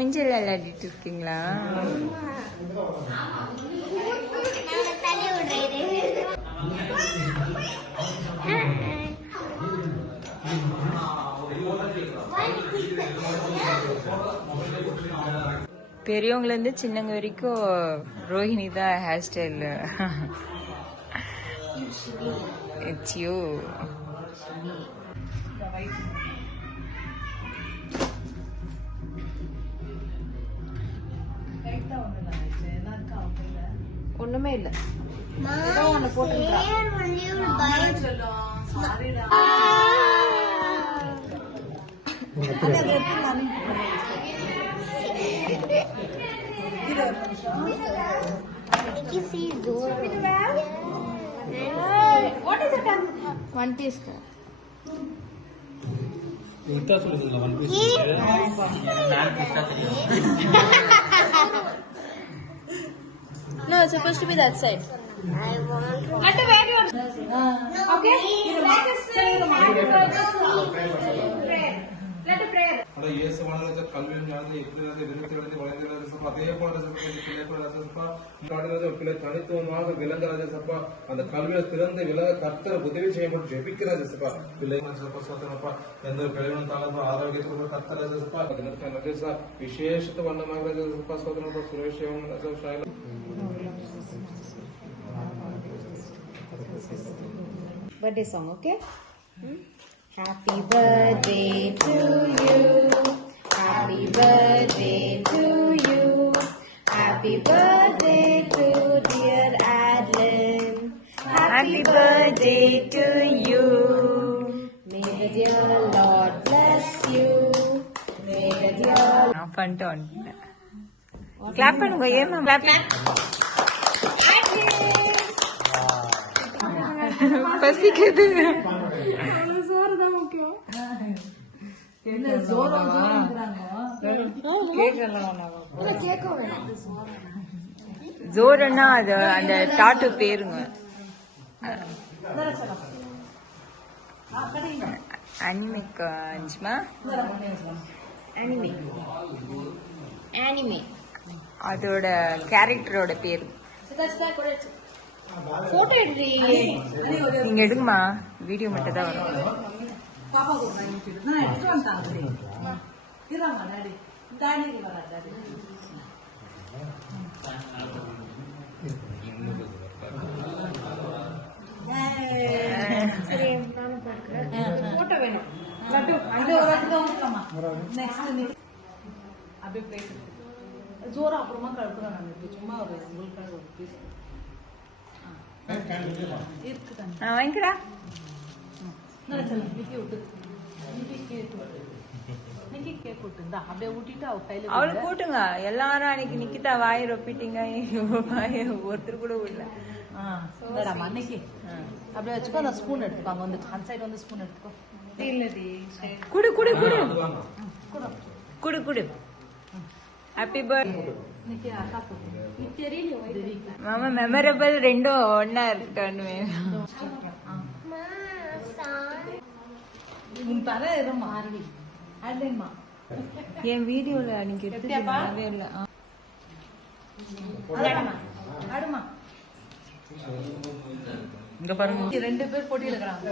ஊஞ்சல் விளையாடிட்டு இருக்கீங்களா? பெரியவங்கள இருந்து சின்னங்க வரைக்கும் ரோஹிணி தான் ஹேர் ஸ்டைல். It's you. ஒண்ணுமே இல்ல. What is it? One piece. One piece. No, it's supposed to be that side. I want to. At the where you are. Okay. Let us say prayer. Let a prayer. இயேசுவானது கல்வியில் ஞானத்தை எப்படி விருத்தி வளைந்து அதே போல பிள்ளை தனித்துவமாக விளங்க ராஜசப்பா அந்த கல்வியில திறந்து விலக கர்த்தர் உதவி செய்யப்பட்டு ஜெபிக்கிற ராஜசப்பா பிள்ளை சோதனப்பா எந்த ஒரு கழிவும் தாளப்பா ஆரோக்கியத்துக்கு கர்த்தர் ராஜசப்பா விசேஷத்த வண்ணமாக ராஜசப்பா சோதனப்பா Suresh birthday song, okay? Happy birthday to you. Happy birthday to you. Happy birthday to dear Adeline. Happy birthday to you. May the dear Lord bless you. May the dear fun tone. Clap பண்ணுங்க ஏமா clap. பசிக்குது. ஜோரன்னா அது அந்த tattoo பேருங்க. அனிமிக் அஞ்சுமா Anime. அதோட கேரக்டரோட பேரு. Photo எடுடி. நீங்க எடுங்கம்மா, வீடியோ மட்டும் தான் வரும். பாப்பா கூட நான் எடுத்து வந்தாங்க. இராமா டாடி. டாடிக்கு வரா டாடி. சரி நானும் பார்க்கறேன். போட்டோ வேணும். லட்டு அந்த ஒரு இடத்துல ஊத்தலாமா? நெக்ஸ்ட் நீ அப்படியே பிளேட் ஜோரா அப்புறமா கழுப்புறேன் நான் சும்மா ஒரு உங்களுக்கு ஒரு பீஸ் இருக்கு தானே வாங்கிக்கடா. நல்லா சொல்ல நிக்கி விட்டு நிக்கி கேக் விட்டுந்தா அப்படியே ஊட்டிட்டு அவ கையில அவளுக்கு கூட்டுங்க. எல்லாரும் அன்னைக்கு நிக்கிதா வாய் ரொப்பிட்டீங்க, ஒருத்தர் கூட விடல. அன்னைக்கு அப்படியே வச்சுக்கோ. அந்த ஸ்பூன் எடுத்துக்கோங்க, வந்து அந்த சைடு வந்து ஸ்பூன் எடுத்துக்கோ. இல்லடி குடு குடு குடு குடு குடு. ஹாப்பி பர்த்டே நிக்கி அக்கா போடு தெரியல. மாமா மெமரபிள் ரெண்டும் ஒன்னா இருக்கட்டும். உன் தர ஏதோ மாறி அடேம்மா என் வீடியோல நீங்க எடுத்துக்கவே இல்ல. ஆடுமா இங்க பாருங்க, 2 பேர் போட்டியில இருக்காங்க.